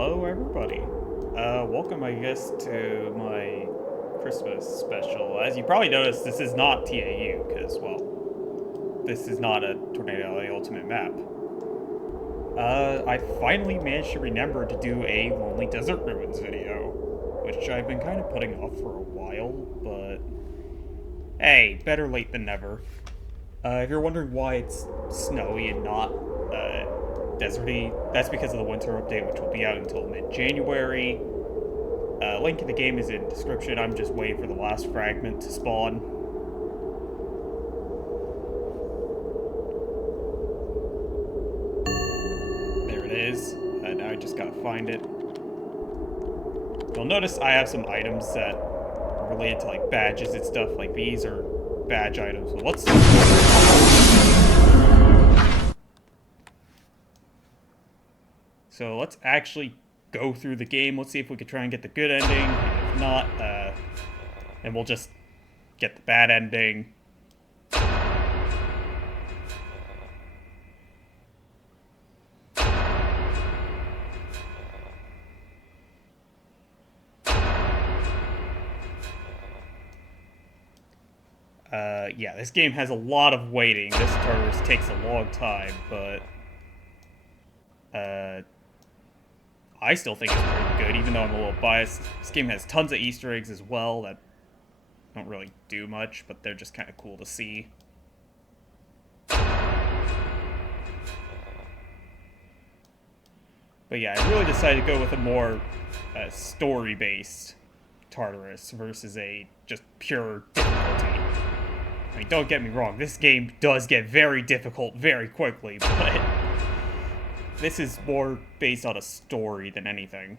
Hello, everybody. Welcome, I guess, to my Christmas special. As you probably noticed, this is not TAU, because, well, this is not a Tornado Alley Ultimate map. I finally managed to remember to do a Lonely Desert Ruins video, which I've been kind of putting off for a while, but hey, better late than never. If you're wondering why it's snowy and not deserty, that's because of the winter update, which will be out until mid-January. Link in the game is in description. I'm just waiting for the last fragment to spawn. There it is. Now I just gotta find it. You'll notice I have some items that are related to like badges and stuff. Like these are badge items. So let's. So let's actually go through the game. Let's see if we can try and get the good ending. And if not, then we'll just get the bad ending. Yeah, this game has a lot of waiting. This Tartarus takes a long time, but I still think it's pretty good, even though I'm a little biased. This game has tons of Easter eggs as well that don't really do much, but they're just kind of cool to see. But yeah, I really decided to go with a more story-based Tartarus versus a just pure difficulty. I mean, don't get me wrong, this game does get very difficult very quickly, but this is more based on a story than anything.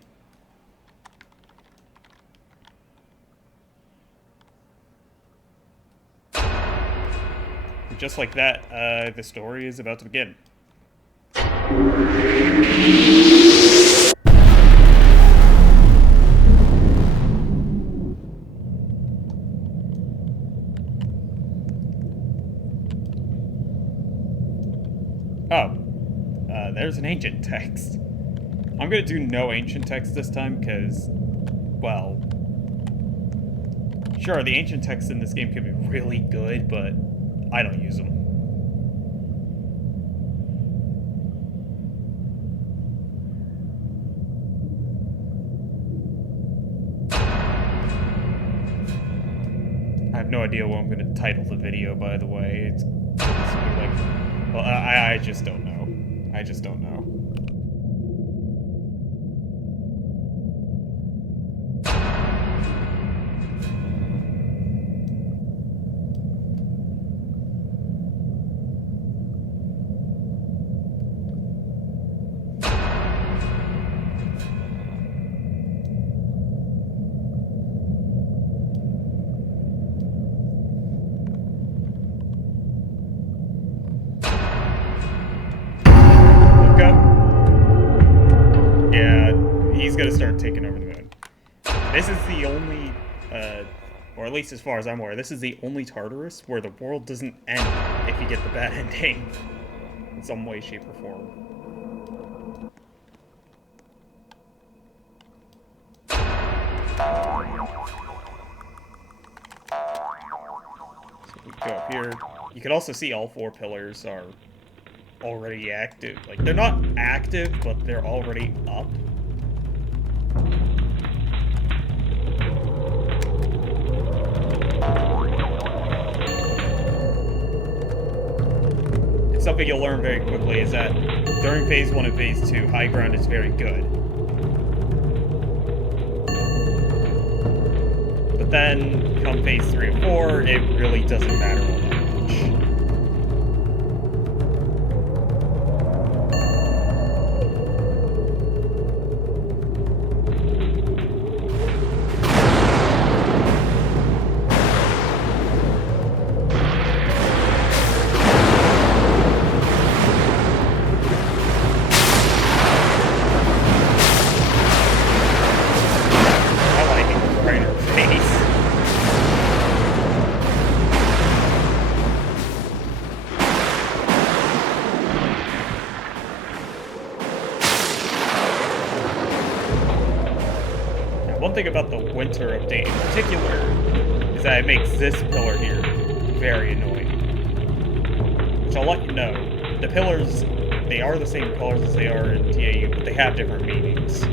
Just like that, the story is about to begin. Oh. There's an ancient text. I'm gonna do no ancient text this time, because, well, sure, the ancient texts in this game can be really good, but I don't use them. I have no idea what I'm gonna title the video, by the way. It's like, well, I just don't know. I just don't know. He's gonna start taking over the moon. This is the only, or at least as far as I'm aware, this is the only Tartarus where the world doesn't end if you get the bad ending in some way, shape, or form. So we go up here. You can also see all 4 pillars are already active. Like, they're not active, but they're already up. Something you'll learn very quickly is that during Phase 1 and Phase 2, high ground is very good. But then, come Phase 3 and 4, it really doesn't matter all that much. One thing about the winter update in particular is that it makes this pillar here very annoying. Which I'll let you know. The pillars, they are the same colors as they are in TAU, but they have different meanings.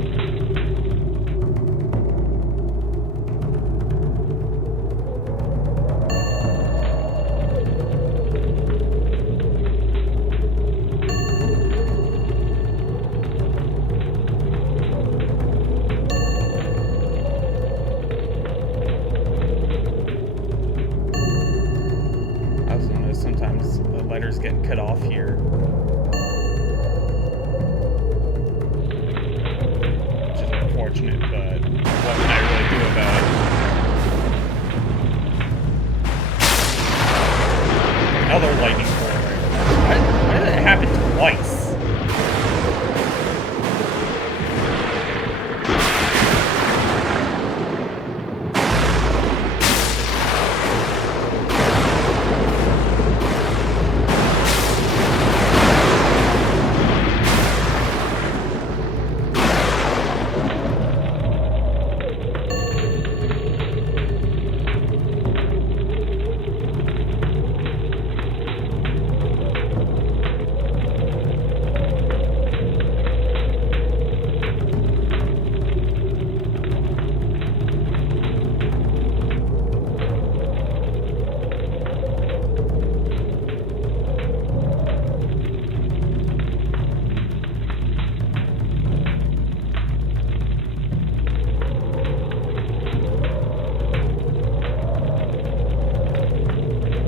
Sometimes the letters get cut off here. Which is unfortunate, but what can I really do about it? Another lightning bolt right there. Why did it happen twice?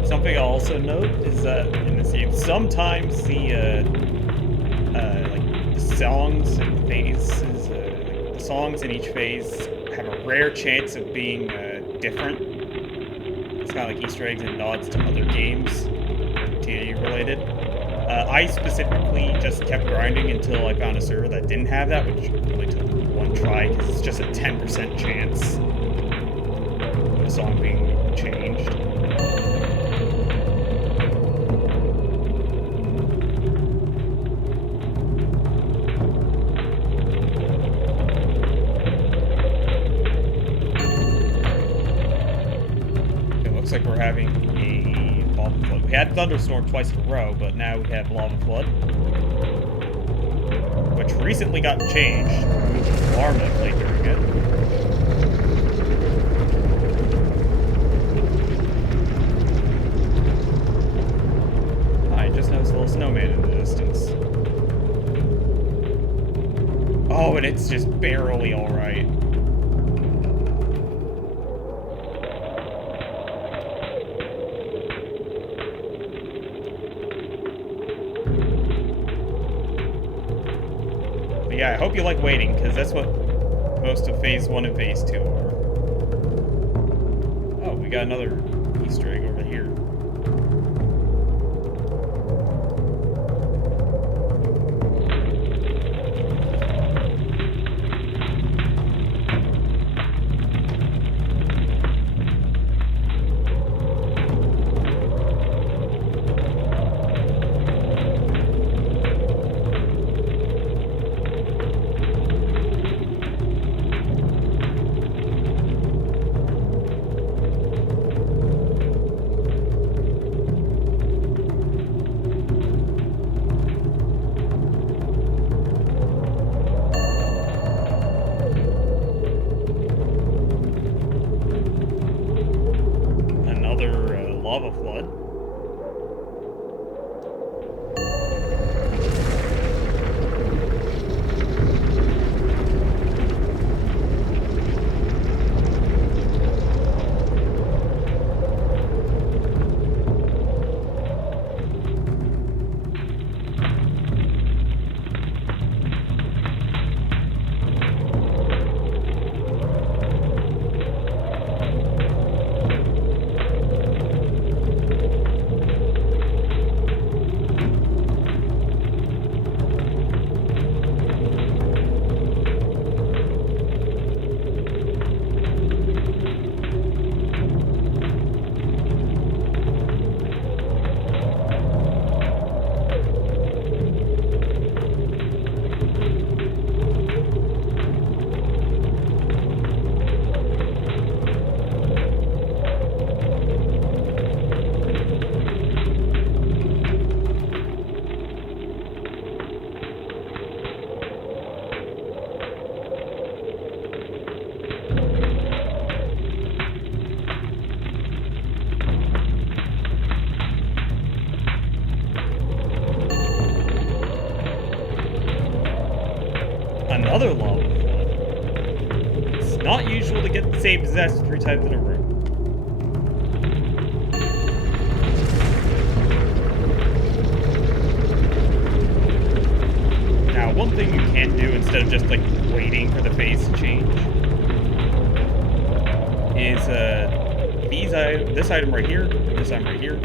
Something I'll also note is that in this game, sometimes the songs and phases, the songs in each phase have a rare chance of being different. It's kind of like Easter eggs and nods to other games, TAU related. I specifically just kept grinding until I found a server that didn't have that, which only took one try because it's just a 10% chance of a song being changed. Looks like we're having a lava flood. We had thunderstorm twice in a row, but now we have lava flood, which recently got changed. Alarmingly during it. I just noticed a little snowman in the distance. Oh, and it's just barely all right. Yeah, I hope you like waiting, because that's what most of Phase 1 and Phase 2 are. Oh, we got another Easter egg over here. another lava flood. It's not usual to get the same disaster 3 times in a row. Now, one thing you can do instead of just, like, waiting for the phase to change is, this item right here, this item right here,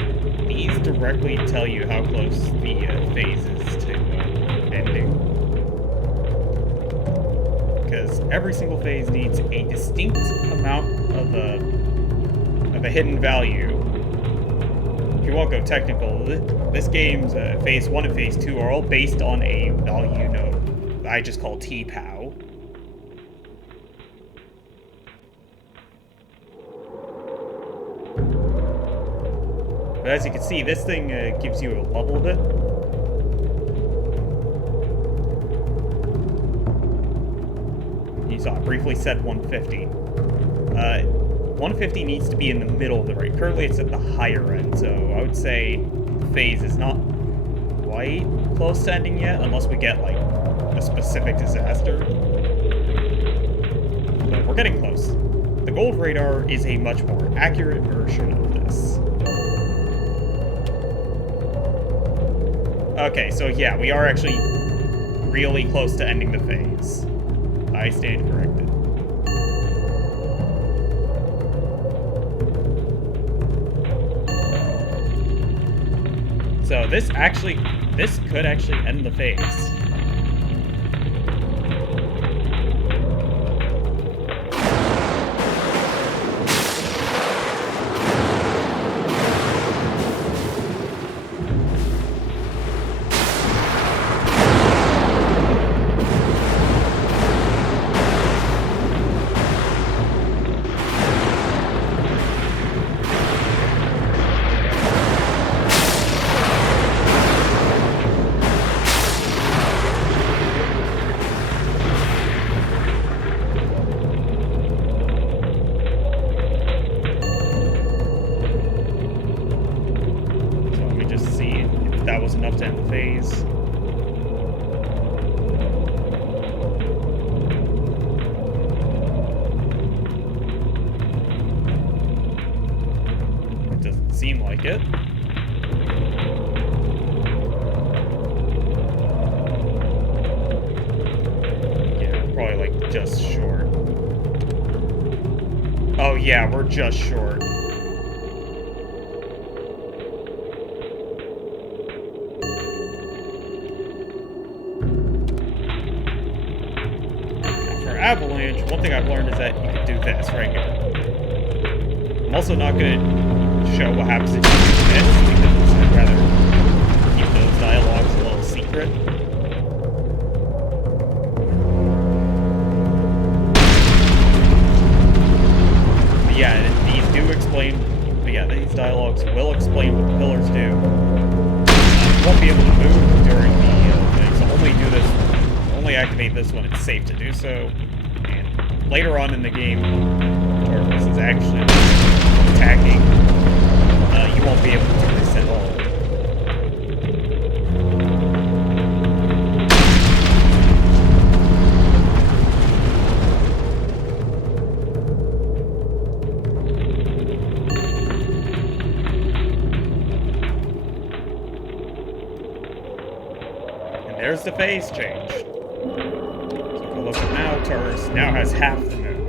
these directly tell you how close the phase is to ending. Because every single phase needs a distinct amount of a hidden value. If you want to go technical, this game's phase 1 and phase 2 are all based on a value known I just call T-POW. But as you can see, this thing gives you a level of it. You saw I briefly said 150. 150 needs to be in the middle of the rate. Currently it's at the higher end, so I would say the phase is not quite close to ending yet, unless we get, like, a specific disaster. But we're getting close. The gold radar is a much more accurate version of this. Okay, so yeah, we are actually really close to ending the phase. I stand corrected. So this could actually end the phase. Enough to end the phase. It doesn't seem like it. Yeah, probably like just short. Oh yeah, we're just short. Avalanche, one thing I've learned is that you can do this right here. I'm also not going to show what happens if you do this, because I'd rather keep those dialogues a little secret. But yeah, these dialogues will explain what the pillars do. You won't be able to move during the thing, so only activate this when it's safe to do so. Later on in the game, Tartarus is actually attacking. You won't be able to do this at all. And there's the phase change. Look at now, Tartarus now has half the moon.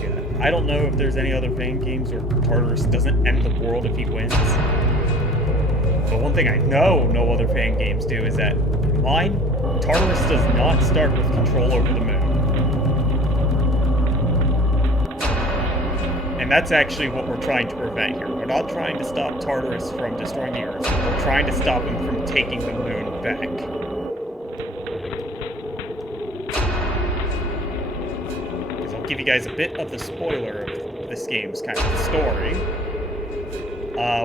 Yeah, I don't know if there's any other fan games where Tartarus doesn't end the world if he wins. But one thing I know no other fan games do is that in mine, Tartarus does not start with control over the moon. And that's actually what we're trying to prevent here. We're not trying to stop Tartarus from destroying the Earth. We're trying to stop him from taking the moon back. Because I'll give you guys a bit of the spoiler of this game's kind of story.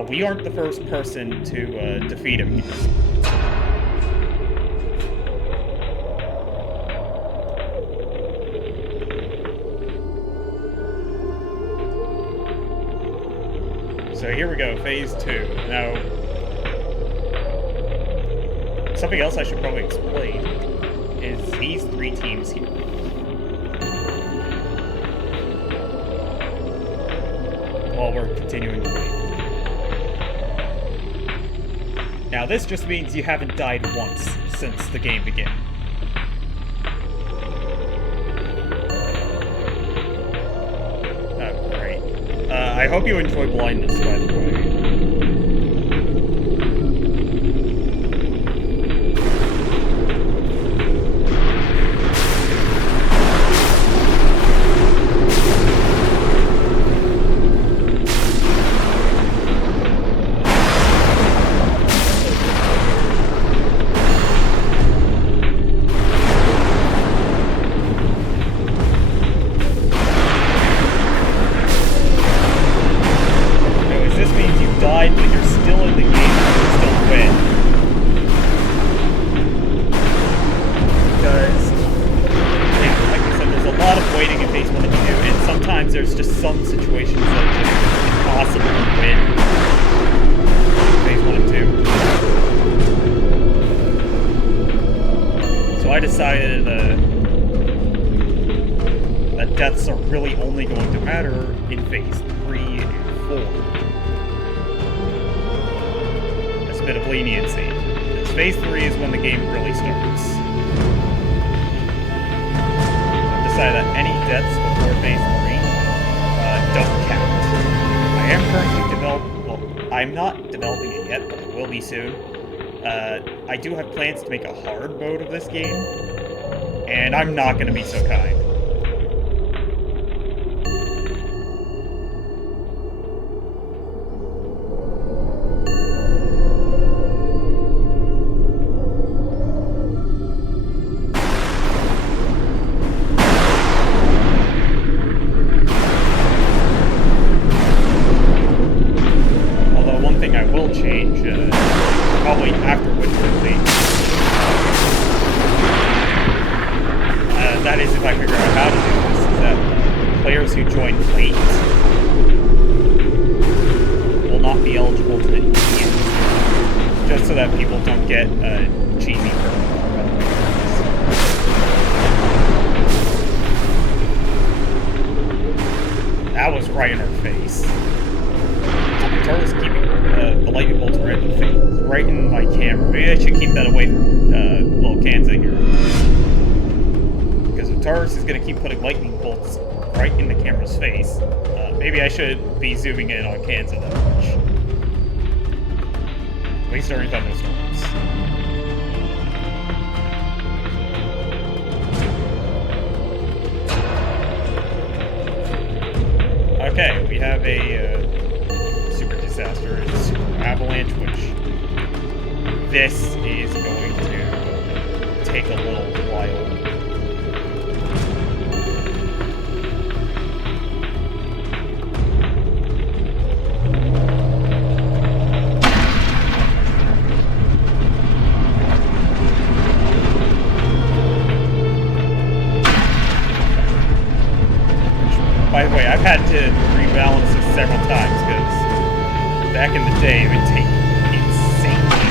We aren't the first person to defeat him. So here we go, phase 2. Now, something else I should probably explain is these 3 teams here. While we're continuing to wait. Now this just means you haven't died once since the game began. Oh, great. I hope you enjoy blindness, by the way. There's just some situations that are just impossible to win. Phase 1 and 2. So I decided that deaths are really only going to matter in phase 3 and 4. That's a bit of leniency. Because phase 3 is when the game really starts. I've decided that any deaths before phase 3 don't count. I am currently well, I'm not developing it yet, but I will be soon. I do have plans to make a hard mode of this game, and I'm not going to be so kind. Probably after Winter League. That is, if I figure out how to do this, is that players who join late will not be eligible to end, just so that people don't get cheesy purple. That was right in our face. Tartarus keeping the lightning bolts right in the face, right in my camera. Maybe I should keep that away from little Kanza here. Because if Tartarus is going to keep putting lightning bolts right in the camera's face, maybe I should be zooming in on Kanza that much. At least during thunderstorms. Okay, we have a disaster and super avalanche, which this is going to take a little while. By the way, I've had to rebalance this several times because back in the day, it would take insanely.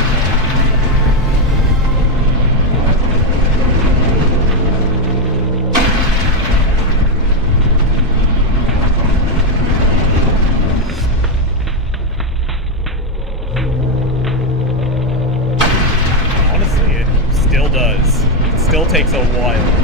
Honestly, it still does. It still takes a while.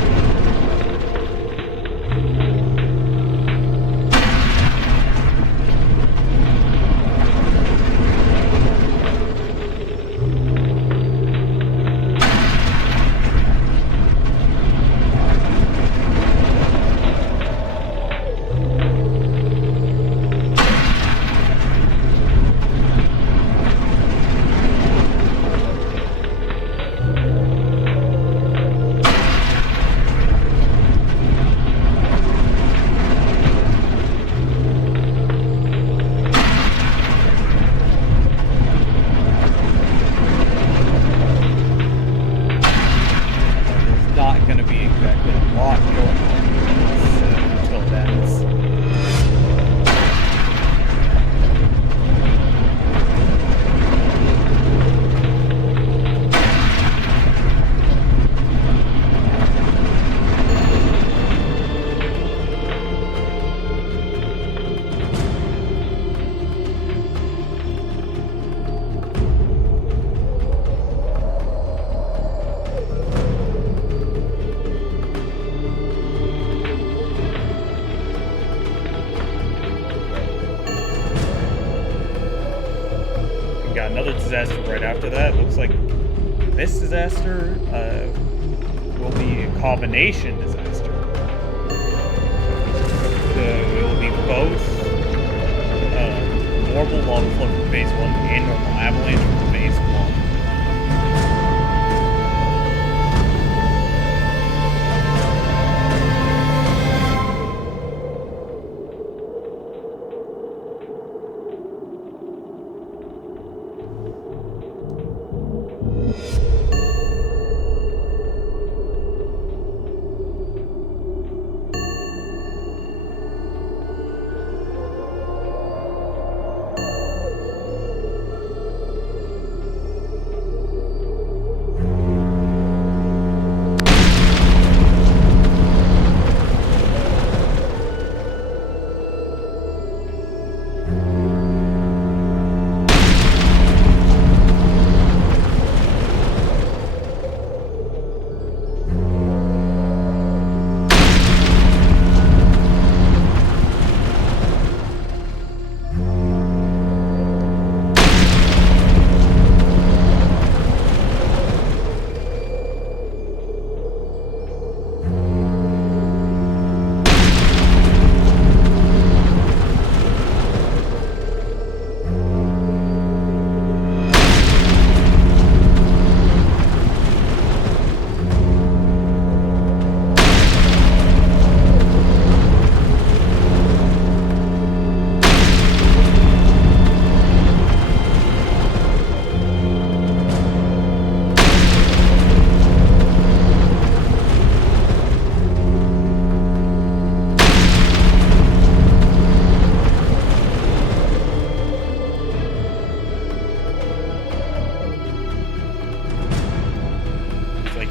We got another disaster right after that. Looks like this disaster will be a combination disaster. So it will be both normal lava flow from phase 1 and normal avalanche from phase 1.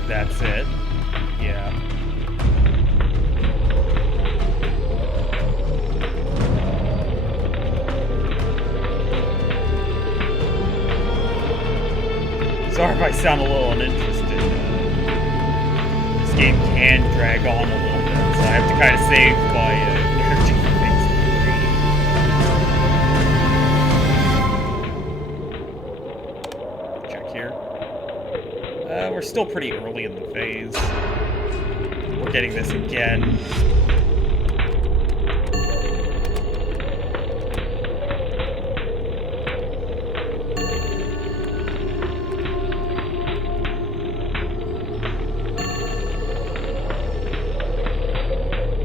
That's it. Yeah. Sorry if I sound a little uninterested. This game can drag on a little bit, so I have to kind of save my energy for things. Check here. We're still pretty early in the phase. We're getting this again.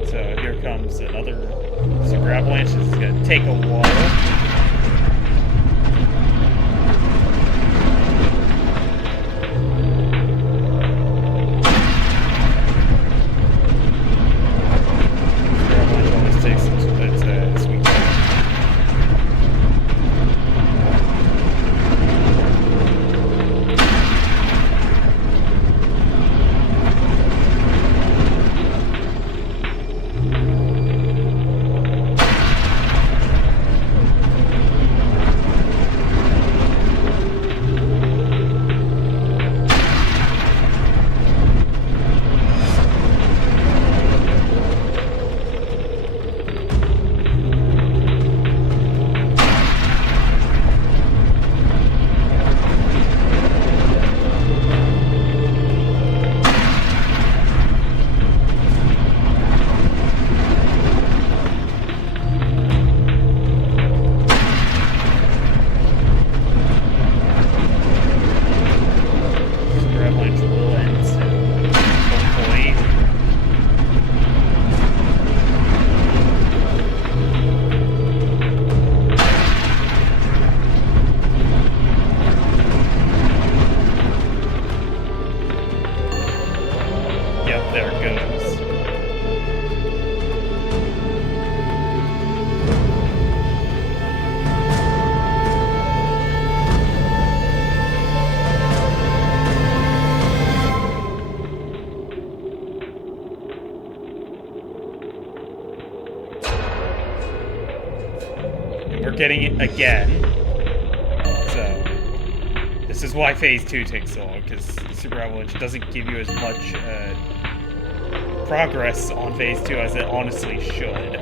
So here comes another super avalanche. This is going to take a while. There it goes. And we're getting it again. So, this is why Phase 2 takes so long, because Super Avalanche doesn't give you as much progress on Phase 2 as it honestly should.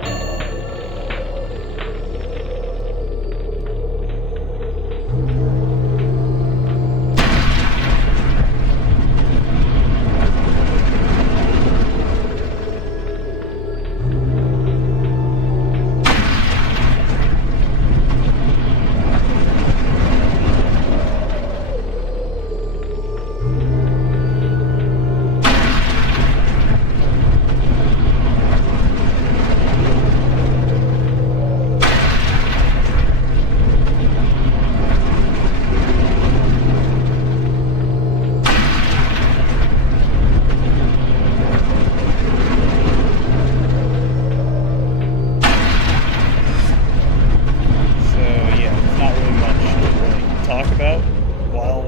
talk about while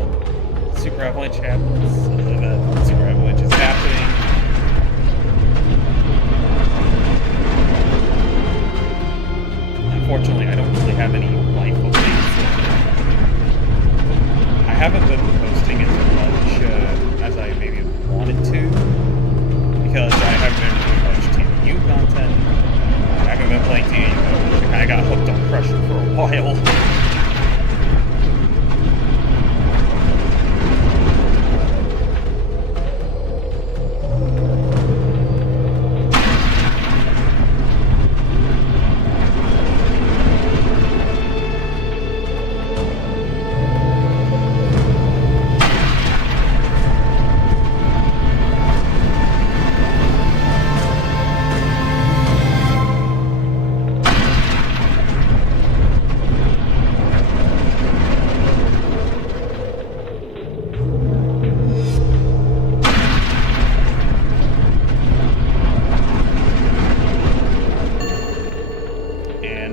Super Avalanche happens. That Super Avalanche is happening. Unfortunately, I don't really have any life updates. I haven't been posting as much as I maybe wanted to, because I haven't been doing much TVU content. I haven't been playing TVU. I kind of got hooked on Crusher for a while.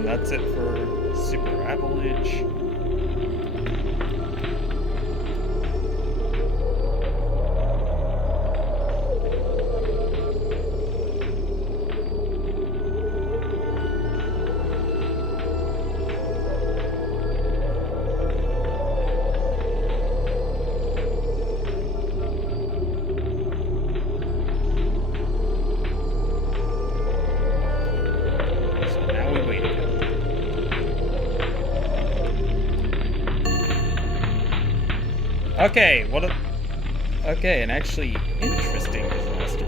That's it for Super Avalanche. Okay, okay, an actually interesting disaster.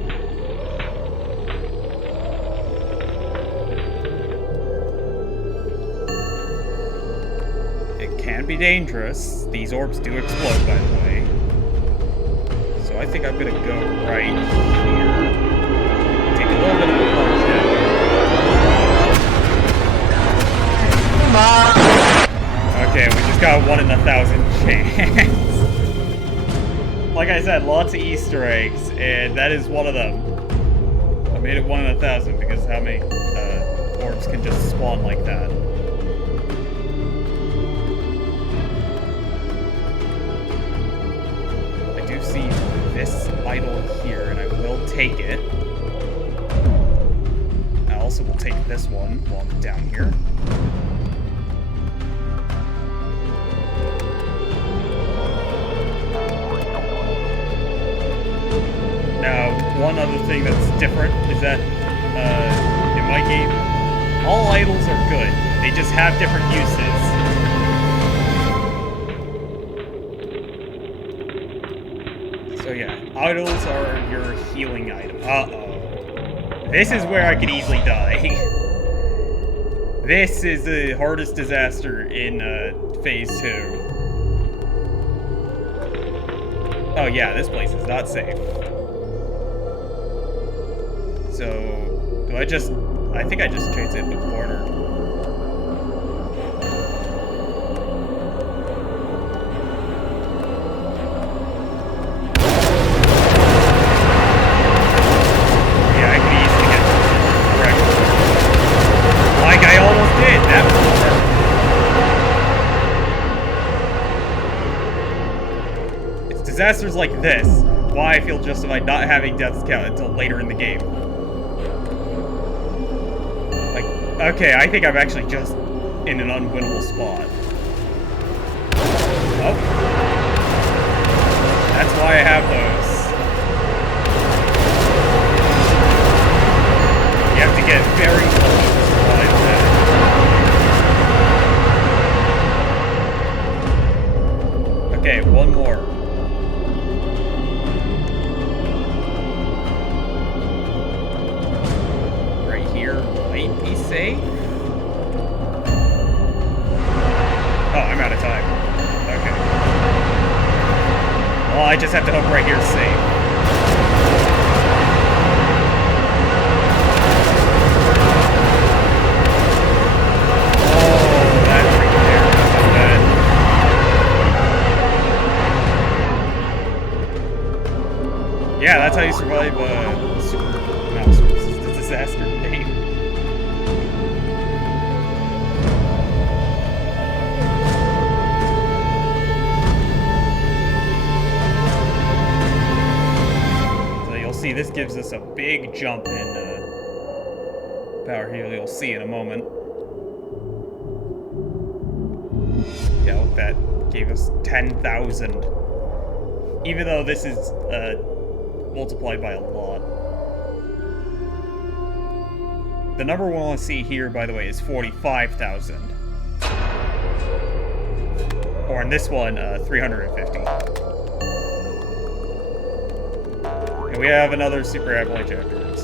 It can be dangerous. These orbs do explode, by the way. So I think I'm gonna go right here. Take a little bit of a plunge down. Okay, we just got a 1 in 1,000 chance. Like I said, lots of Easter eggs, and that is one of them. I made it 1 in 1,000 because how many orbs can just spawn like that? I do see this idol here, and I will take it. I also will take this one while I'm down here. Now, one other thing that's different is that in my game, all idols are good. They just have different uses. So yeah, idols are your healing item. Uh-oh. This is where I could easily die. This is the hardest disaster in Phase 2. Oh yeah, this place is not safe. So, do I think I just changed it in the corner. Yeah, I could easily get wrecked. Like I almost did, that was perfect. It's disasters like this why I feel justified not having deaths count until later in the game. Okay, I think I'm actually just in an unwinnable spot. Oh. That's why I have those. You have to get very close to survive that. Okay, one more. Right here might be safe. Oh, I'm out of time. Okay. Well, I just have to hope right here is safe. Oh, that freaking there wasn't bad. Yeah, that's how you survive Super Mouse versus the disaster game. this gives us a big jump in power here. You'll see in a moment. Yeah, look, that gave us 10,000. Even though this is multiplied by a lot. The number we want to see here, by the way, is 45,000. Or in this one, 350. And we have another Super Avalanche afterwards.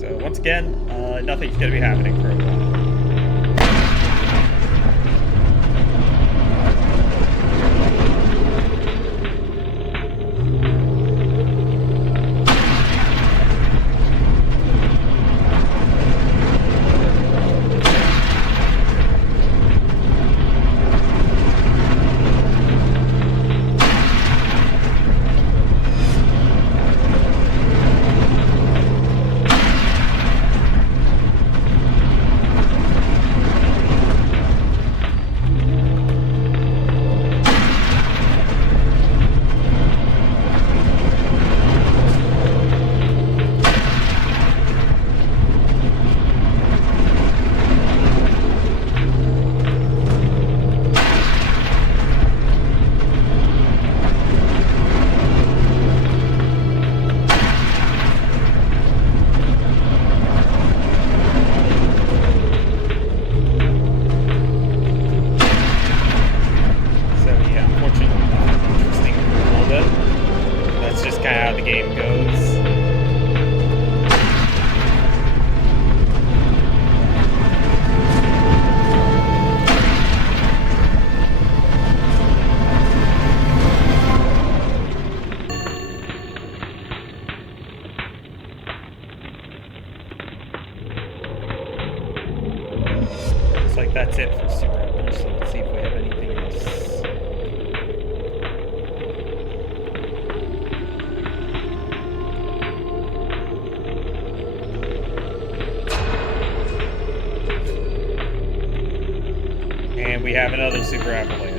So once again, nothing's going to be happening for a while. That's it for Super Avalanche, so let's see if we have anything else. And we have another Super Avalanche.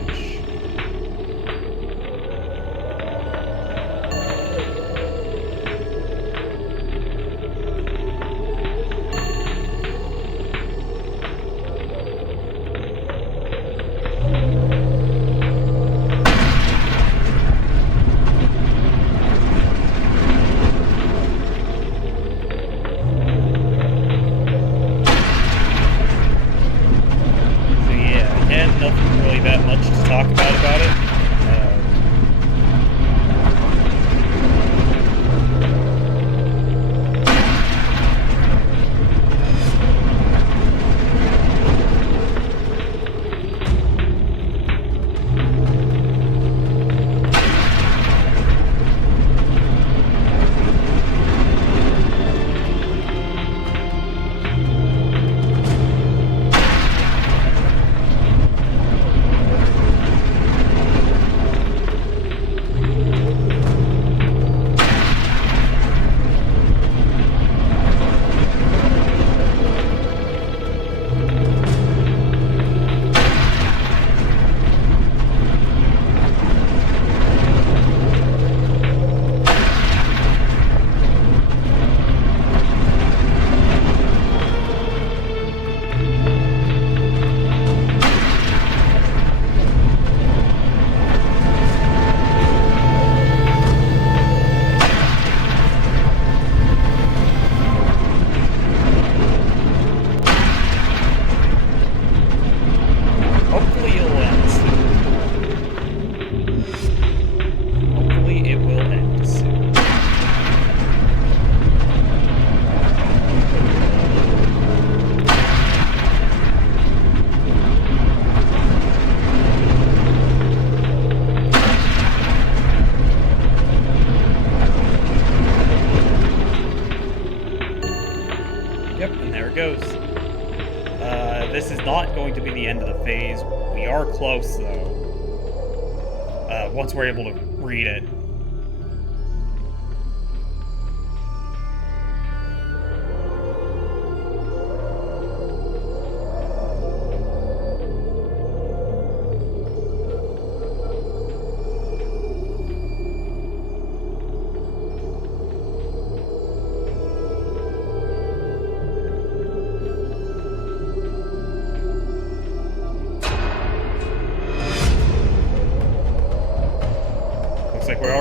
Nothing really that much to talk about it. This is not going to be the end of the phase. We are close, though. Once we're able to read it.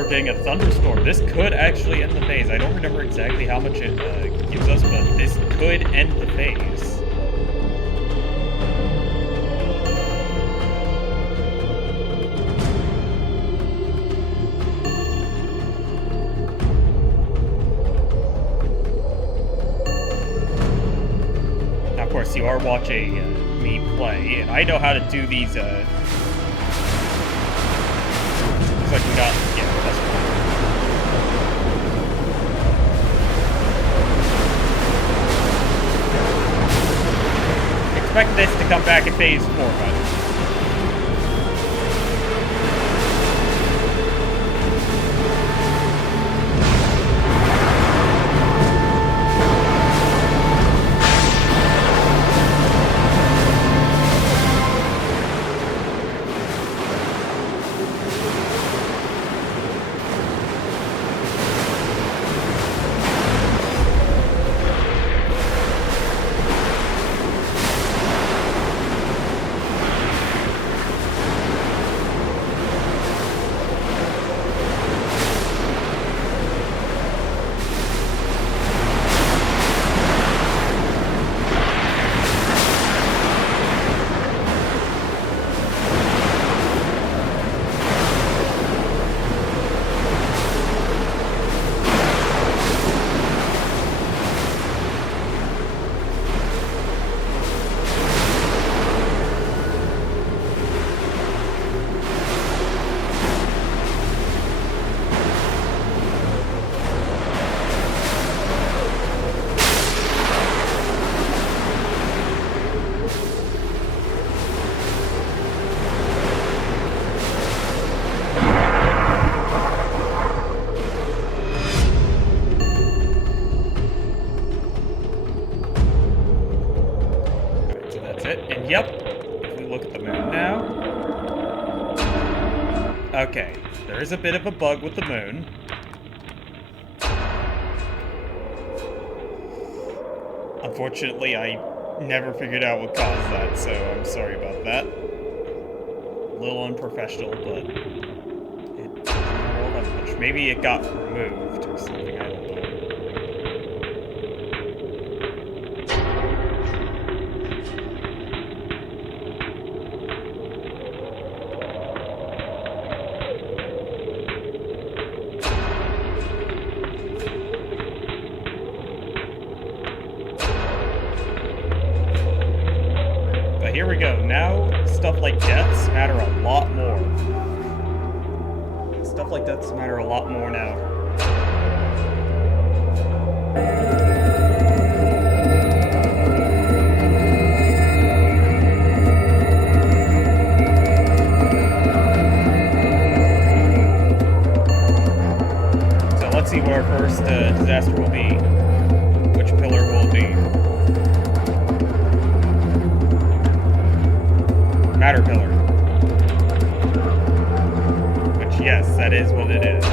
are getting a thunderstorm. This could actually end the phase. I don't remember exactly how much it gives us, but this could end the phase. Now, of course, you are watching me play, and I know how to do these. Looks like we got that's one. Expect this to come back in phase 4, by the way. And yep, if we look at the moon now. Okay, there is a bit of a bug with the moon. Unfortunately, I never figured out what caused that, so I'm sorry about that. A little unprofessional, but it didn't roll that much. Maybe it got removed or something, I don't know. Here we go. Now, stuff like deaths matter a lot more. Stuff like deaths matter a lot more now. So let's see what our first disaster will be. Which pillar will it be? Matter pillar. Which, yes, that is what it is.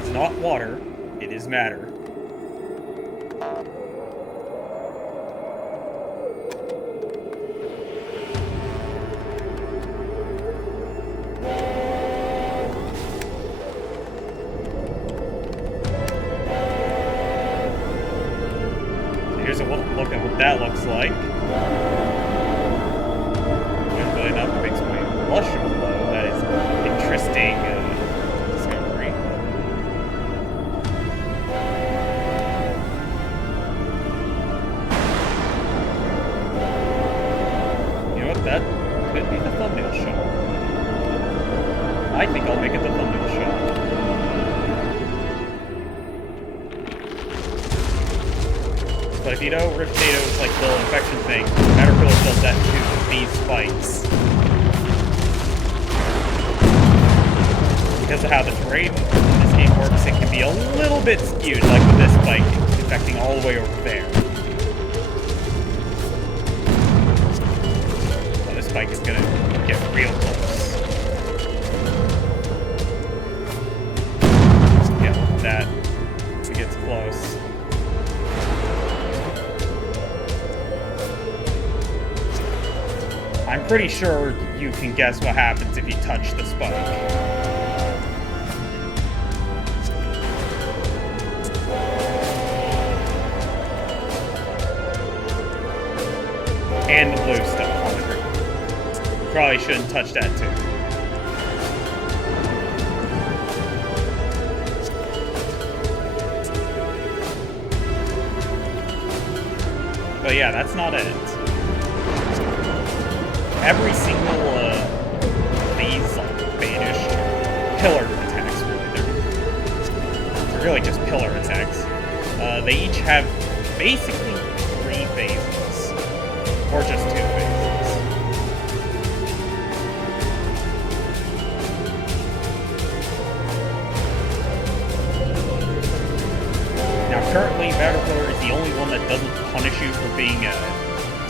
It's not water, it is matter. So here's a look at what that looks like. Enough makes my blush a little. That is an interesting discovery. You know what? That could be the thumbnail shot. I think I'll make it the thumbnail shot. But if you know Rift Potato's like little infection thing, Caterpillar does that too with these spikes. Because of how the terrain in this game works, it can be a little bit skewed, like with this spike infecting all the way over there. So this spike is gonna get real close. Yeah, look at that. It gets close. I'm pretty sure you can guess what happens if you touch the spike. blue stuff on the green. Probably shouldn't touch that too. But yeah, that's not it. Every single these like banished pillar attacks, really, they're really just pillar attacks. They each have basically 3 phases, or just 2 phases. Now, currently, Battle Pillar is the only one that doesn't punish you for being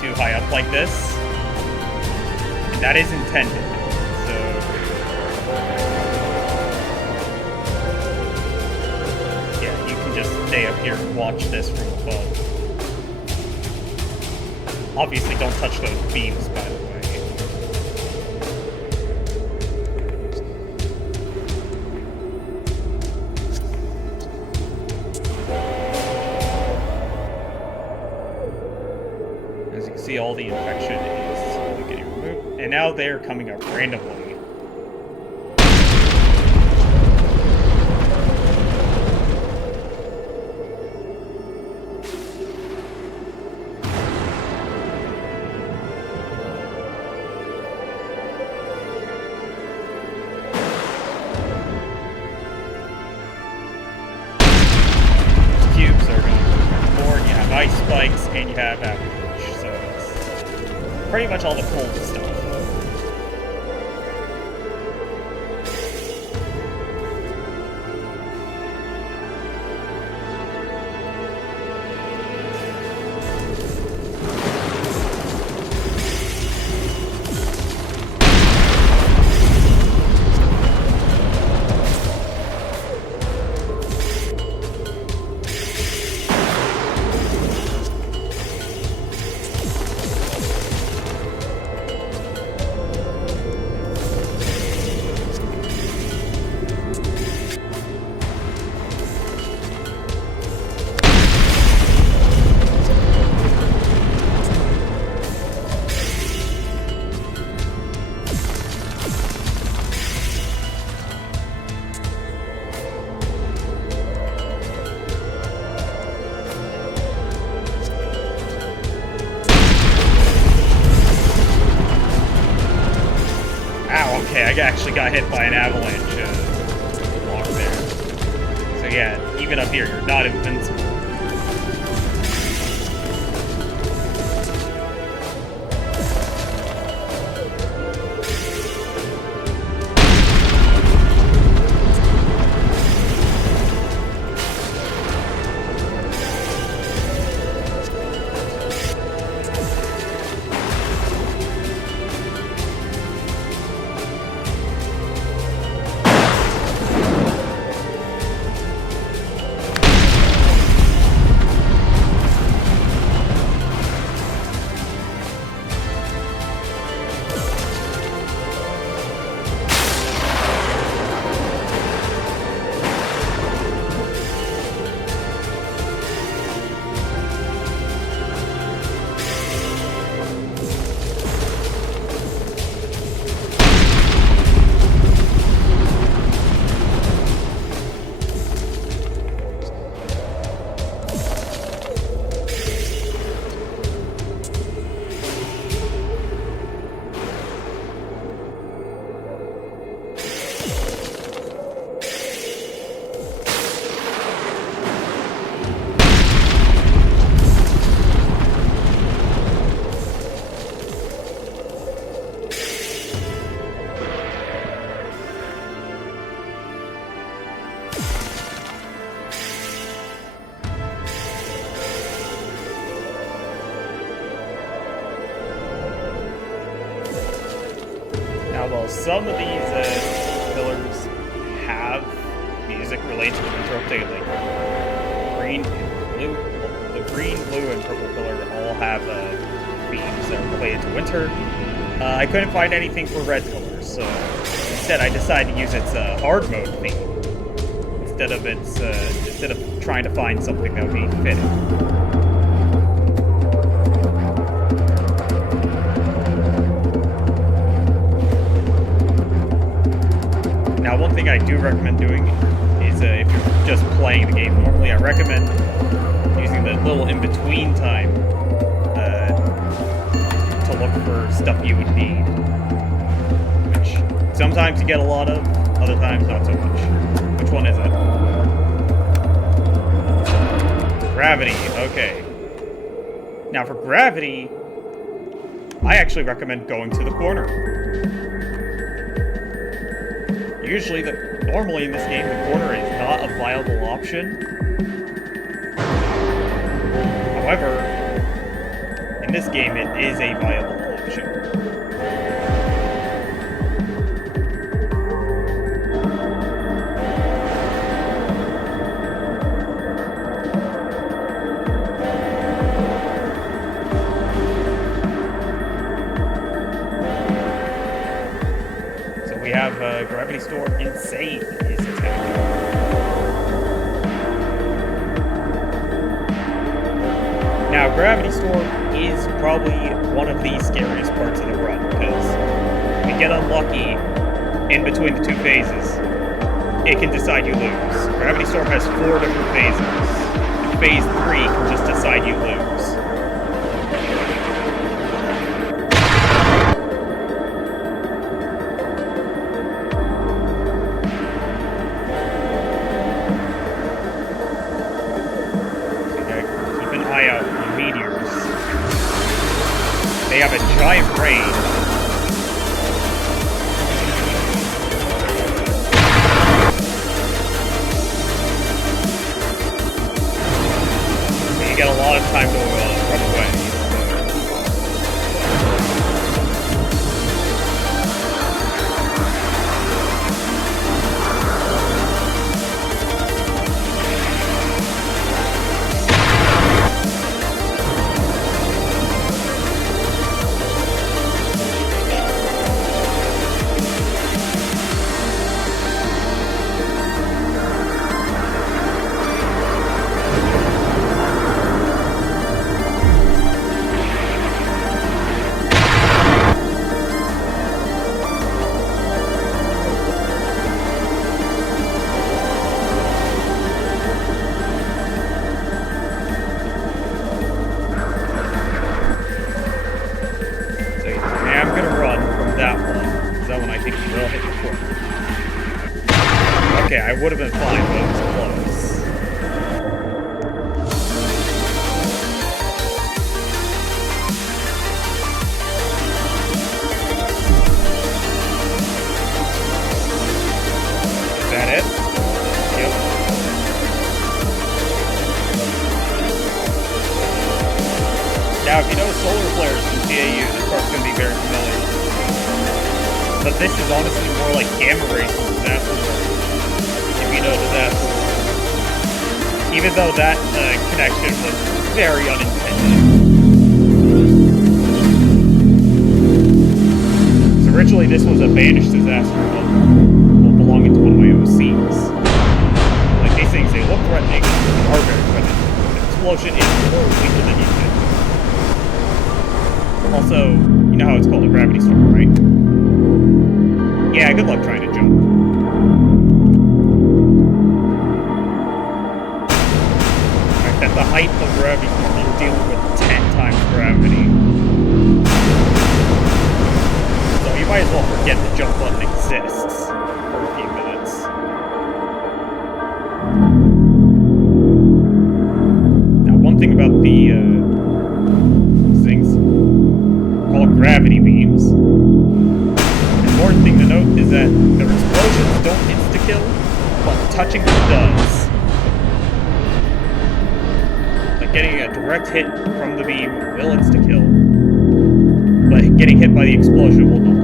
too high up like this, and that is intended. Just stay up here and watch this from above. Obviously, don't touch those beams, by the way. As you can see, all the infection is getting removed. And now they're coming up randomly. Ice spikes, and you have avalanche, so it's pretty much all the cold stuff. Okay, I actually got hit by an avalanche block there. So yeah, even up here, you're not invincible. Well, some of these pillars have music related to Winter Update, like green and blue. The green, blue, and purple pillar all have themes that are related to winter. I couldn't find anything for red pillar, so instead I decided to use its hard mode theme instead of trying to find something that would be fitting. one thing I do recommend doing is if you're just playing the game normally, I recommend using the little in-between time to look for stuff you would need. Which sometimes you get a lot of, other times not so much. Which one is it? Gravity, okay. Now for gravity, I actually recommend going to the corner. Normally in this game, the corner is not a viable option. However, in this game, it is a viable option. So we have Gravity Storm Insane is attacking. Now, Gravity Storm is probably one of the scariest parts of the run, because if you get unlucky in between the two phases, it can decide you lose. Gravity Storm has 4 different phases. Phase 3 can just decide you lose. Out on meteors. They have a giant rain. So you get a lot of time to run away. Okay, I would have been fine, but it was close. Is that it? Yep. Now, if you know solar flares from CAU, this part's going to be very familiar. But this is honestly more like gamma rays from Disaster World. If you know Disaster World. Even though that connection was very unintended. So originally this was a banished disaster world belonging to one of my OCs. Like these things, they look threatening and are very threatening. The explosion is more lethal than you think. Also, you know how it's called a gravity storm, right? Yeah, good luck trying to jump. Alright, at the height of gravity storm, you're dealing with 10 times gravity. So you might as well forget the jump button exists for a few minutes. Now, one thing about the things called gravity beams. Important thing to note is that their explosions don't insta-kill, but touching them does. Like getting a direct hit from the beam will insta-kill, but getting hit by the explosion will not.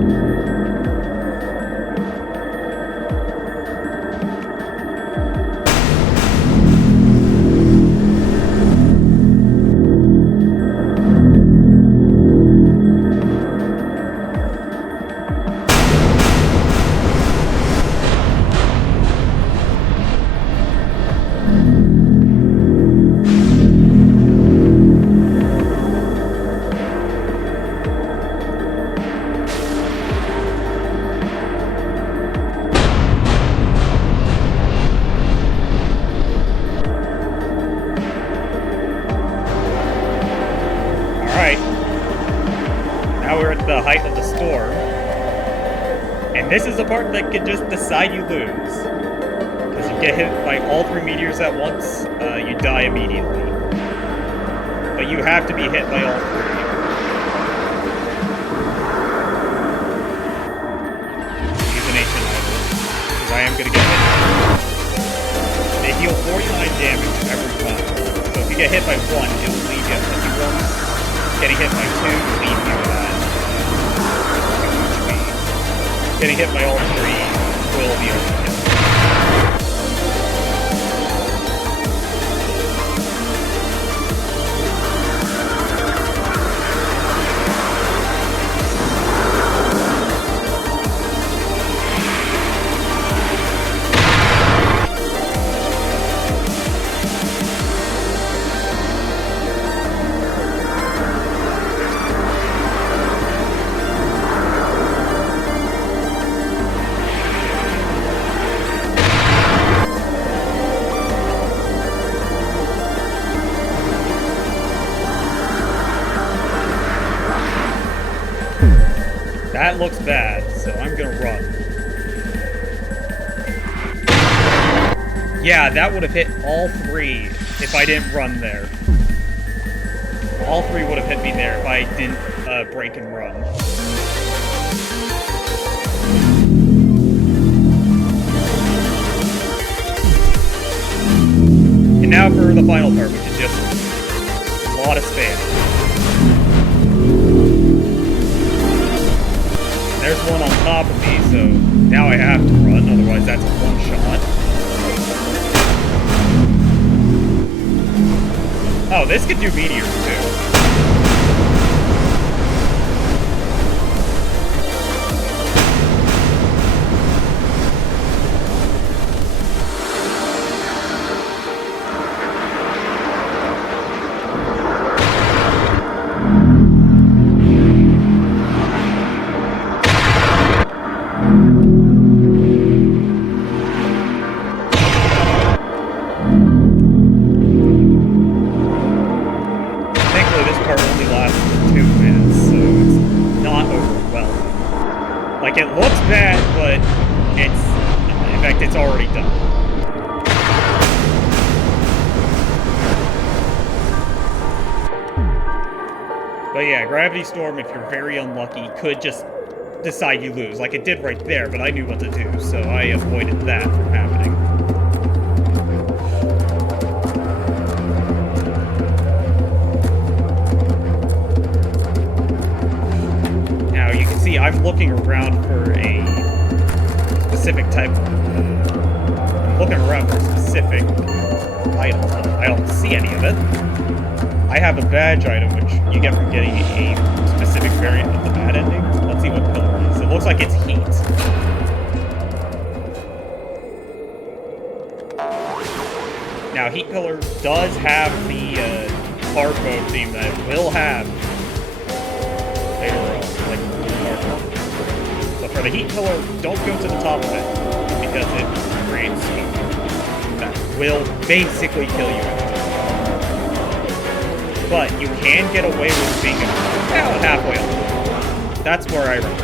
the height of the storm. And this is the part that could just decide you lose. Because you get hit by all 3 meteors at once, you die immediately. But you have to be hit by all 3. Use an ancient item, because I am going to get hit. They heal 49 damage every time. So if you get hit by 1, it will leave you at 51. Getting hit by 2 will leave you at 2 HP. Getting hit by all 3 will be overkill. That looks bad, so I'm gonna run. Yeah, that would have hit all 3 if I didn't run there. All 3 would have hit me there if I didn't break and run. And now for the final part, which is just a lot of spam. There's one on top of me, so now I have to run, otherwise that's a one-shot. Oh, this could do meteors, too. Like, it looks bad, but it's... in fact, it's already done. But yeah, Gravity Storm, if you're very unlucky, could just decide you lose, like it did right there, but I knew what to do, so I avoided that from happening. Now, you can see I'm looking around for a specific type of... I'm looking around for a specific item. I don't see any of it. I have a badge item, which you get from getting a specific variant of the bad ending. Let's see what pillar it is. It looks like it's heat. Now, Heat Pillar does have the hard mode theme that it will have later on, like hard mode. But for the Heat Pillar, don't go to the top of it, because it creates smoke that will basically kill you. But you can get away with being about halfway up. That's where I recommend.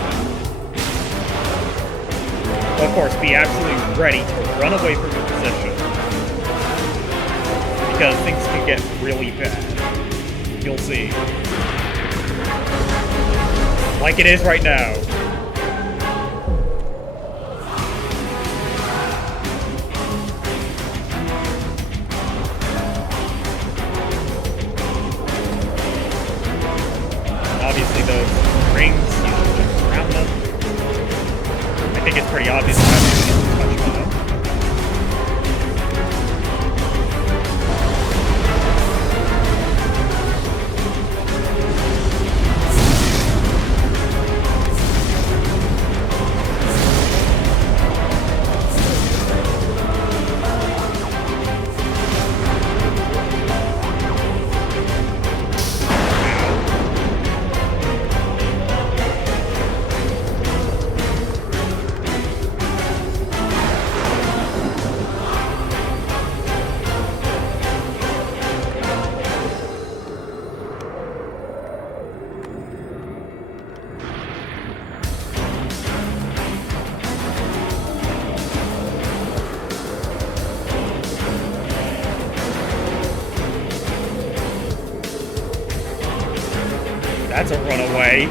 But of course, be absolutely ready to run away from your position. Because things can get really bad. You'll see. Like it is right now. Obviously, those rings, you can jump around them. I think it's pretty obvious how to touch them. That's a runaway.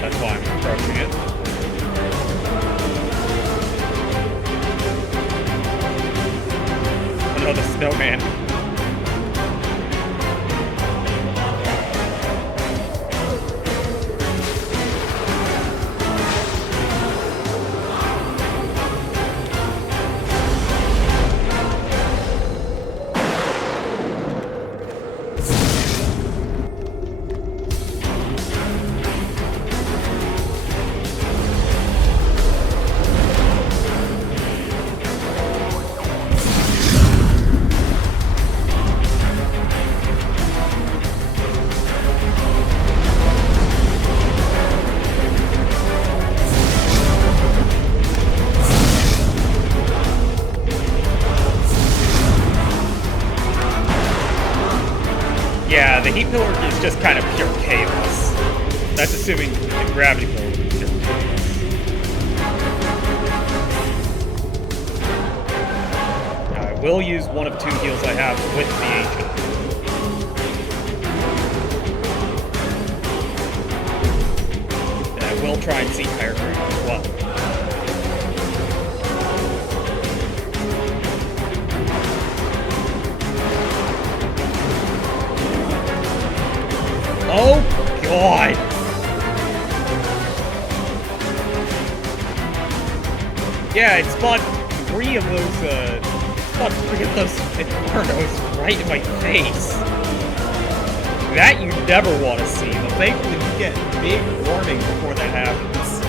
That's why I'm approaching it. Another snowman. Yeah, the heat pillar is just kind of pure chaos. That's assuming the gravity pillar is pure chaos. Now, I will use one of two heals I have with the ancient. And I will try and see higher ground as well. Oh, God! Yeah, it spawned three of those infernos right in my face. That you never want to see, but thankfully you get big warning before that happens.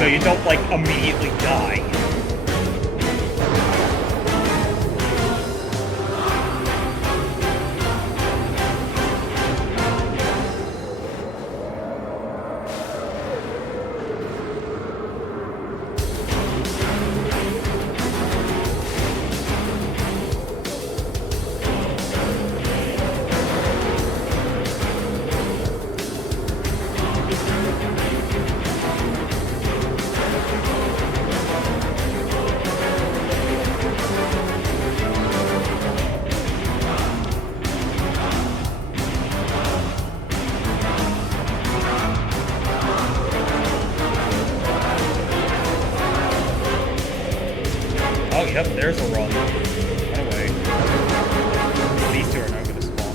So you don't, like, immediately die. Oh, yep, there's a run. Run away. These two are not going to spawn.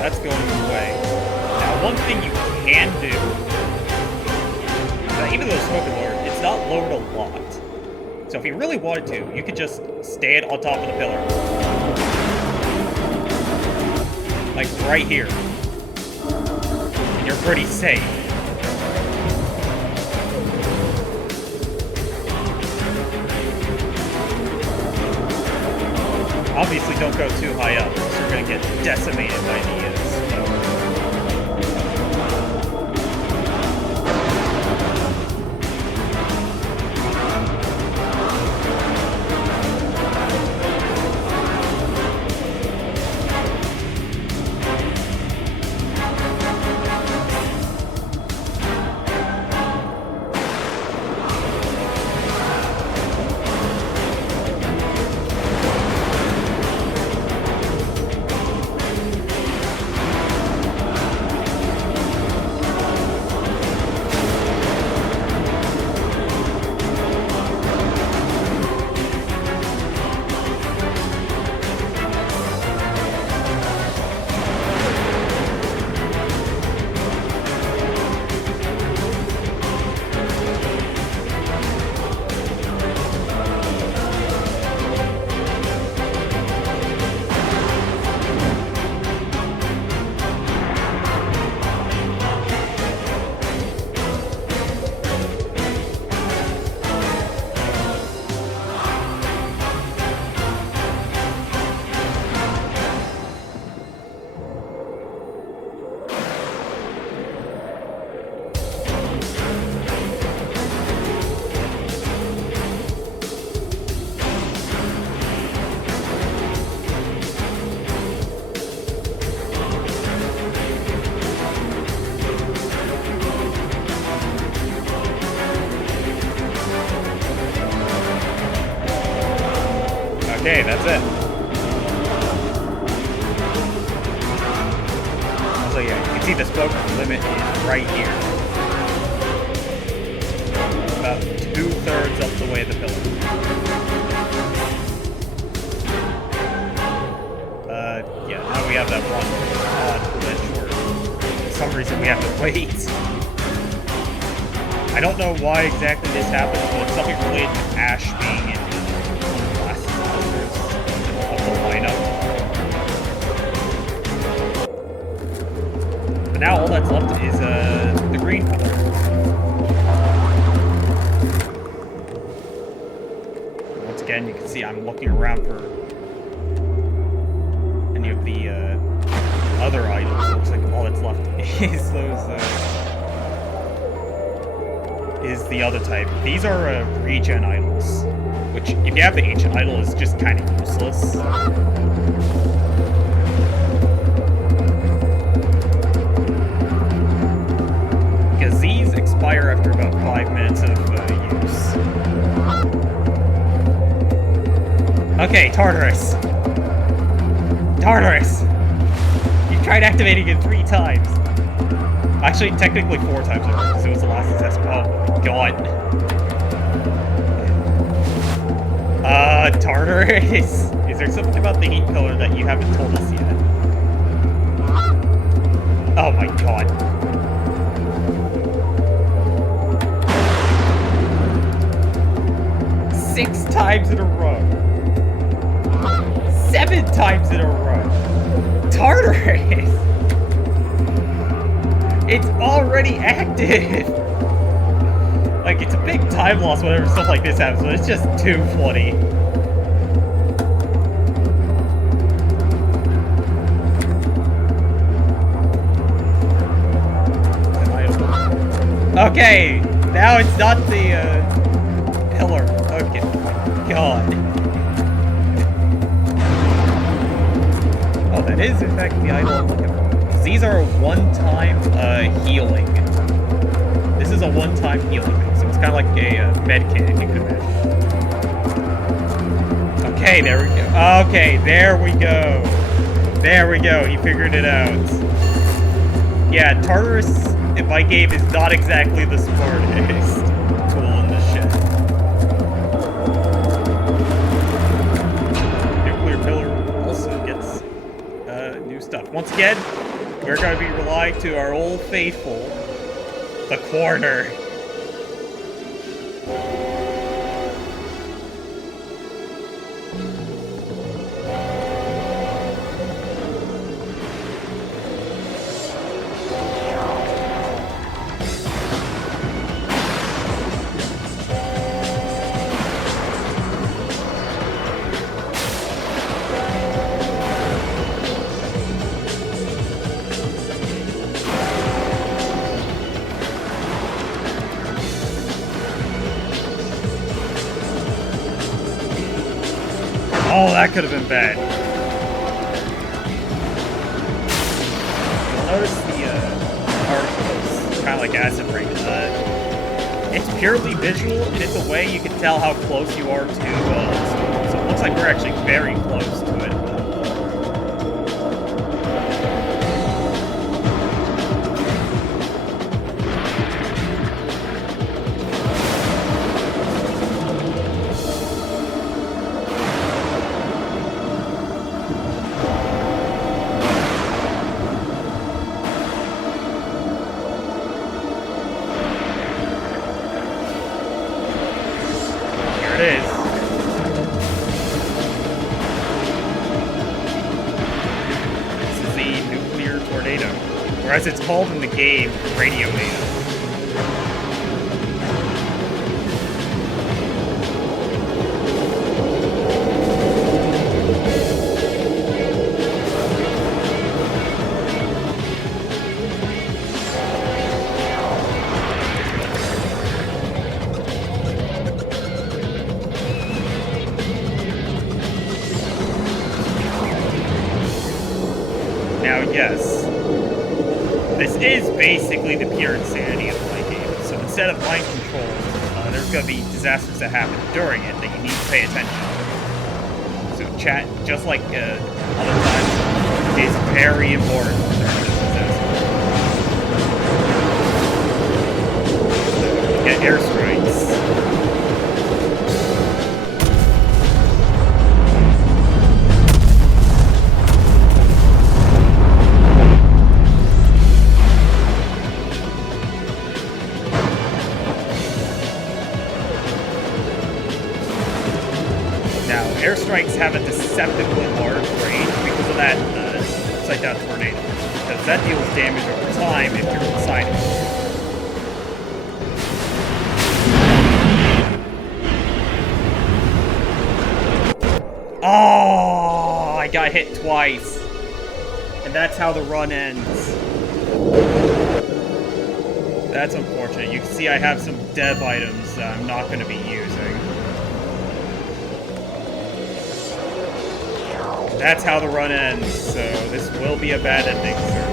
That's going away. Now, one thing you can do, even though it's smoking lowered, it's not lowered a lot. So if you really wanted to, you could just stand on top of the pillar. Like right here. And you're pretty safe. Obviously, don't go too high up, or else you're going to get decimated by the smoke. the smoke limit is right here. About 2/3 up the way the pillar. Yeah, now we have that one odd glitch where for some reason we have to wait. I don't know why exactly this happens, but it's something related to Ash being in one of the last monsters of the lineup. But now all that's left is the green color. Once again, you can see I'm looking around for any of the other items. It looks like all that's left is those. Is the other type. These are regen idols, which if you have the ancient idol is just kind of useless. Because these expire after about 5 minutes of use. Okay, Tartarus! Tartarus! You tried activating it 3 times. Actually, technically 4 times over, because it was the last success. Oh, God. Tartarus! Is there something about the heat pillar that you haven't told us yet? Oh my God. Six times in a row. 7 times in a row. Tartarus! It's already active! Like, it's a big time loss whenever stuff like this happens, but it's just too funny. Okay, now it's not the, pillar. Okay, God. Oh, that is, in fact, the idol I'm looking for. These are a one-time healing. This is a one-time healing thing, so it's kind of like a med kit, if you could imagine. Okay, there we go. Okay, there we go. There we go. He figured it out. Yeah, Tartarus, in my game, is not exactly the smartest tool in the shed. Nuclear pillar also gets new stuff. Once again, we're going to be relying to our old faithful, the corner. Oh, that could have been bad. You'll notice the particles, kind of like acid rain. It's purely visual, and it's a way you can tell how close you are to the storm. So it looks like we're actually very close to it. Or as it's called in the game, Radio Data. Now, yes. This is basically the pure insanity of my game. So instead of mind control, there's going to be disasters that happen during it that you need to pay attention to. So chat, just like other times, is very important during this disaster. strikes have a deceptively large range because of that upside down tornado. Because that deals damage over time if you're inside it. Oh, I got hit twice. And that's how the run ends. That's unfortunate. You can see I have some dev items that I'm not going to be using. That's how the run ends, so this will be a bad ending, sir.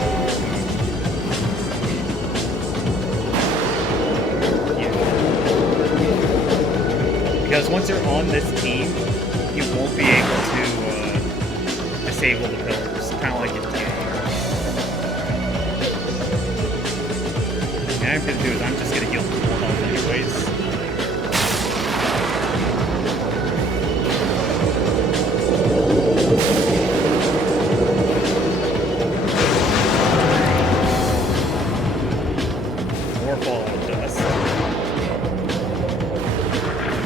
Yeah. Because once you're on this team, you won't be able to disable the pillars, kind of like in game. What I'm going to do is I'm just going to heal full health anyways. More Fallout Dust.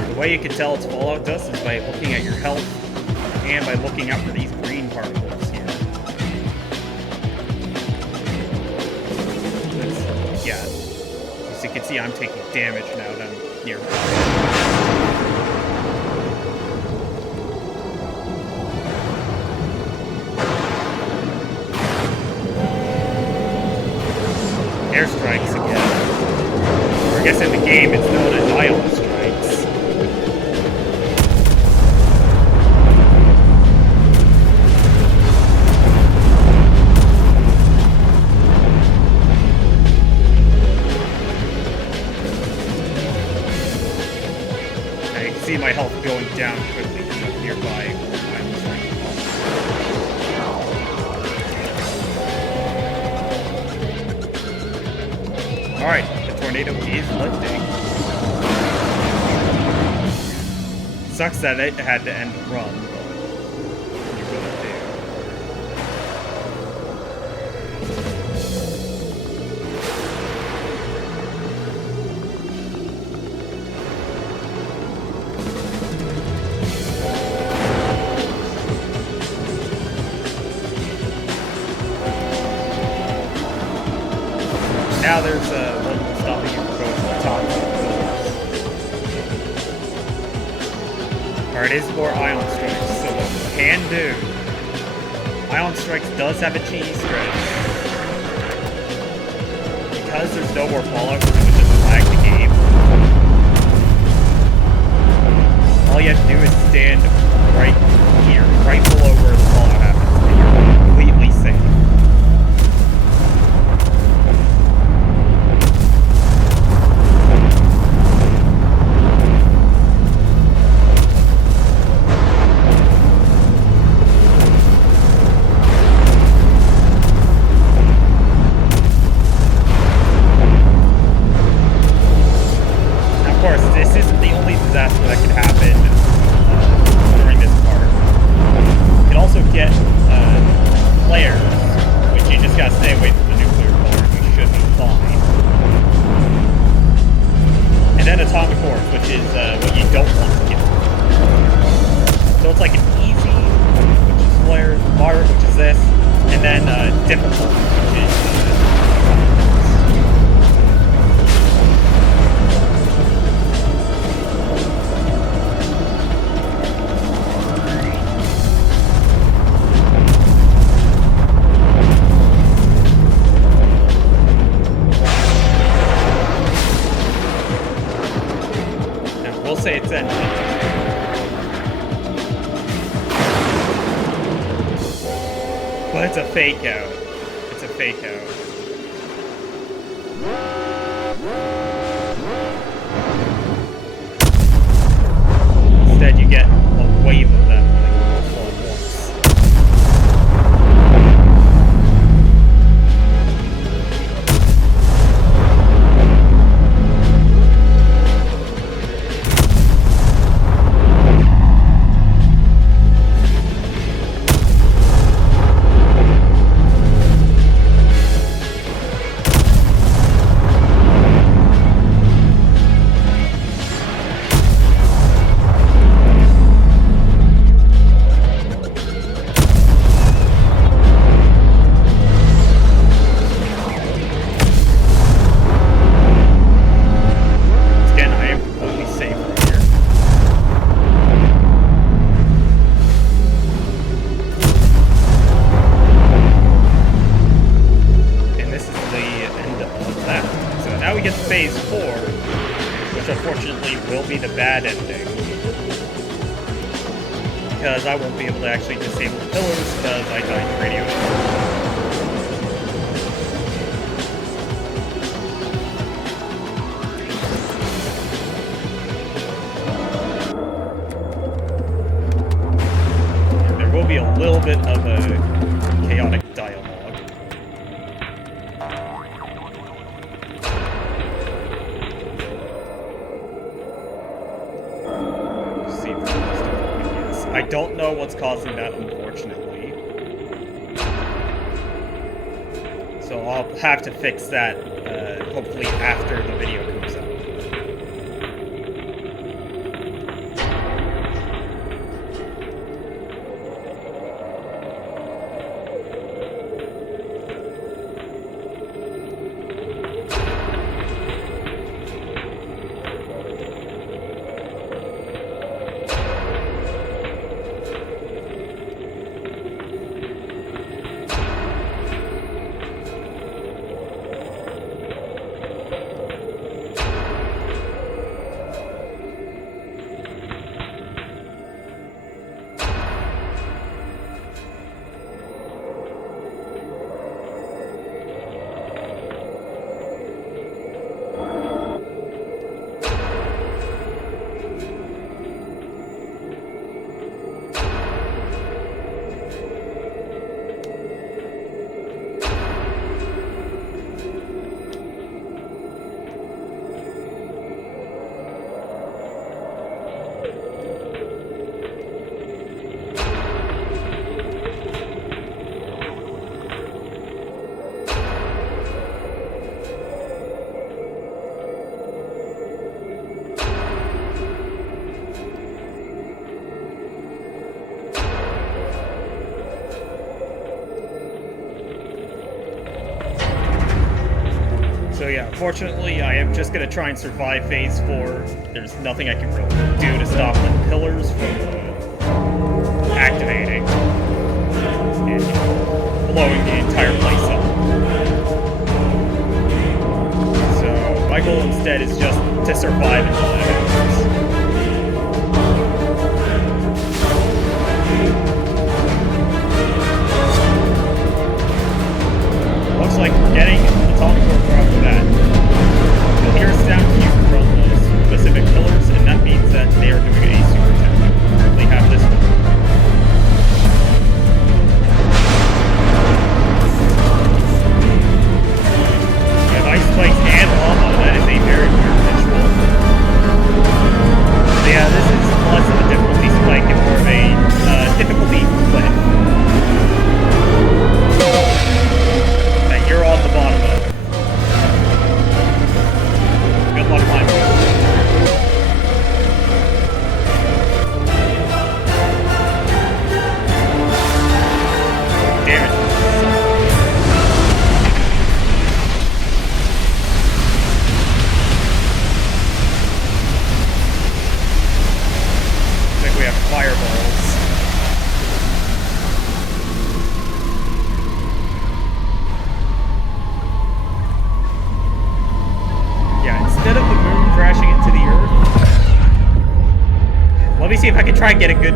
The way you can tell it's Fallout Dust is by looking at your health and by looking out for these green particles here. Yeah. As you can see, I'm taking damage now that I'm nearby. Airstrikes again. Or I guess in the game it's known as Ion Strikes. Now you can see my health going down quickly from up nearby Ion Strike. Alright, the tornado is lifting. Sucks that it had to end the run, but what are you gonna do? Now there's one stopping you from going to the top. Alright, it is more Ion Strikes, so what we can do... Ion Strikes does have a cheese stretch. Because there's no more Fallout, because it would just lag the game. All you have to do is stand right here, right below where the Fallout happens, and you're completely safe. Say it's ended. But it's a fake out. It's a fake out. Instead, you get a wave of them like all at once. bad ending. Because I won't be able to actually disable the pillars because I died to radiation. Be a little bit of a chaotic dialogue. See if yes. I don't know what's causing that, unfortunately. So I'll have to fix that, hopefully after the video comes out. So yeah, unfortunately, I am just gonna try and survive Phase 4. There's nothing I can really do to stop the pillars from activating and blowing the entire place up. So my goal instead is just to survive until that happens. Looks like we're getting atomic core after that. You'll hear a sound cue from those specific pillars, and that means that they are doing a super attack. We currently have this one. Yeah, ice spikes and lava, that is a very weird visual. So yeah, this is less of a difficulty spike and more of a difficulty cliff. You're on the bottom of. Good luck climbing. Damn it. Looks like we have fireballs. Instead of the moon crashing into the Earth, let me see if I can try and get a good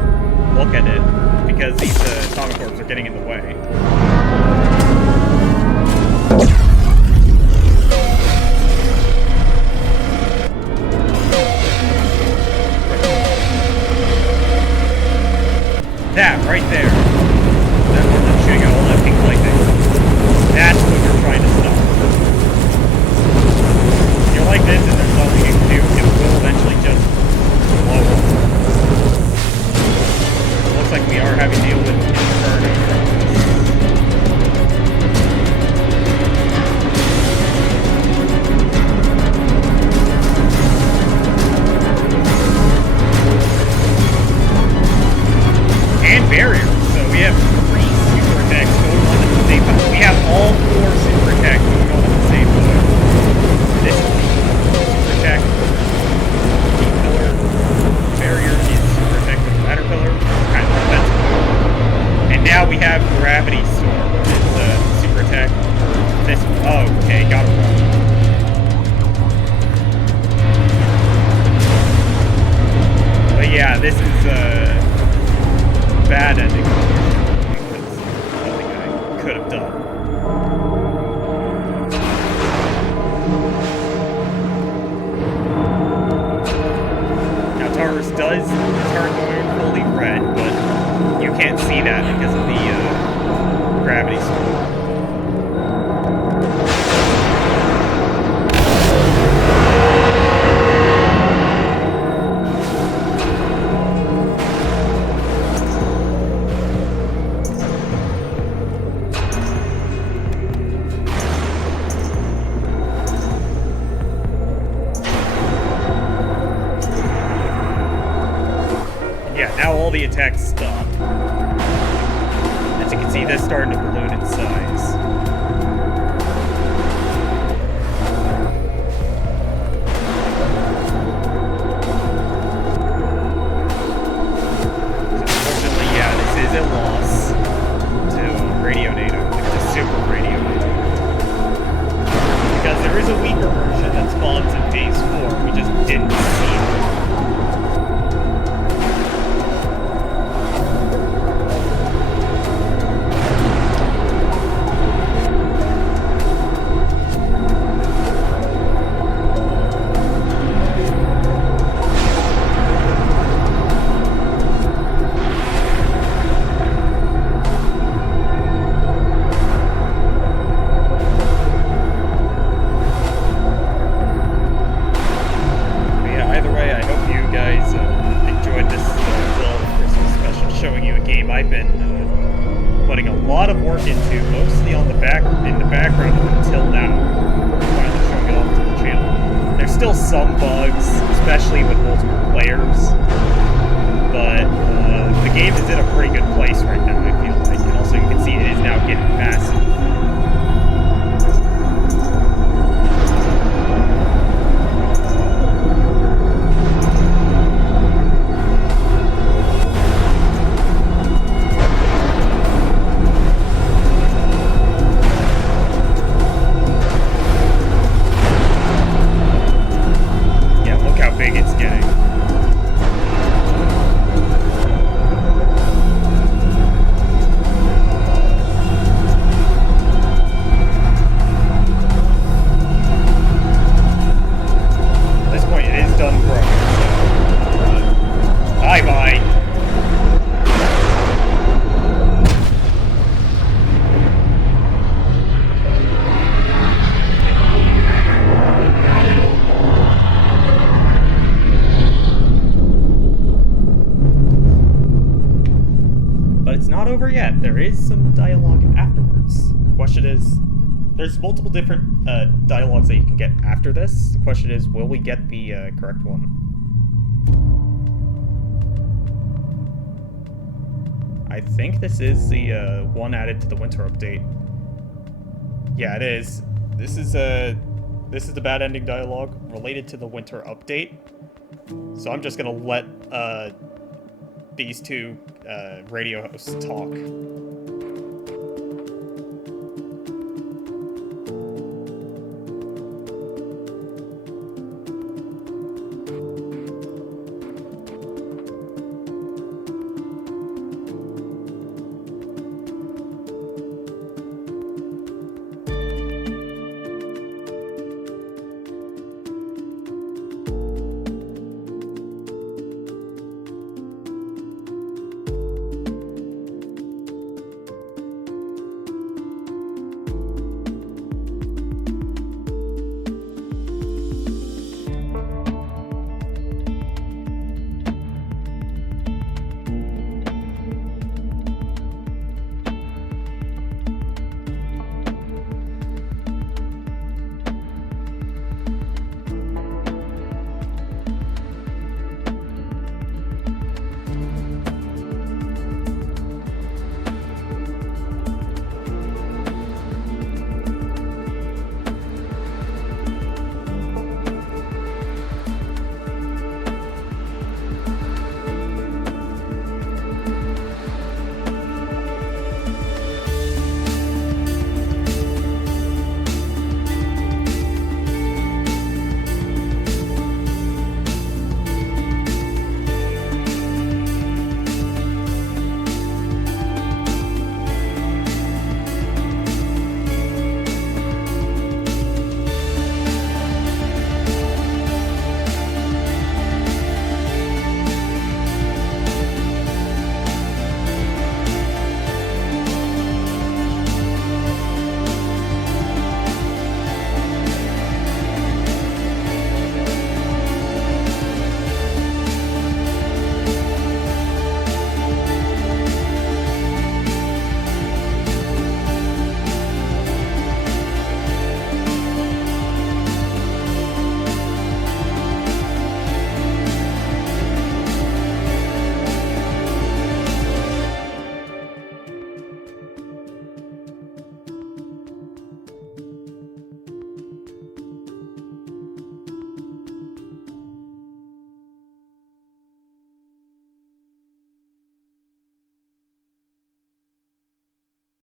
look at it, because these atomic orbs are getting in the way. That right there. That one that's shooting out all that pink lightning. That's what you're trying to stop. You're like this and there's nothing you can do, it will eventually just blow up. It looks like we are having to deal with Inferno from this. And barriers, so could have done. Now Taurus does turn the moon fully red, but you can't see that because of the gravity storm. Now all the attacks stop. As you can see, they're starting to balloon in size. Unfortunately, yeah, this is a loss to Radio NATO, to Super Radio NATO. Because there is a weaker version that spawns in Phase 4, we just didn't see it. I've been putting a lot of work into, mostly in the background until now. Finally showing it off to the channel. There's still some bugs, especially with multiple players, but the game is in a pretty good place right now, I feel like. And also you can see it is now getting massive. Over yet. There is some dialogue afterwards. The question is, there's multiple different dialogues that you can get after this. The question is, will we get the correct one? I think this is the one added to the winter update. Yeah, it is. This is the bad ending dialogue related to the winter update. So I'm just gonna let these two radio hosts talk.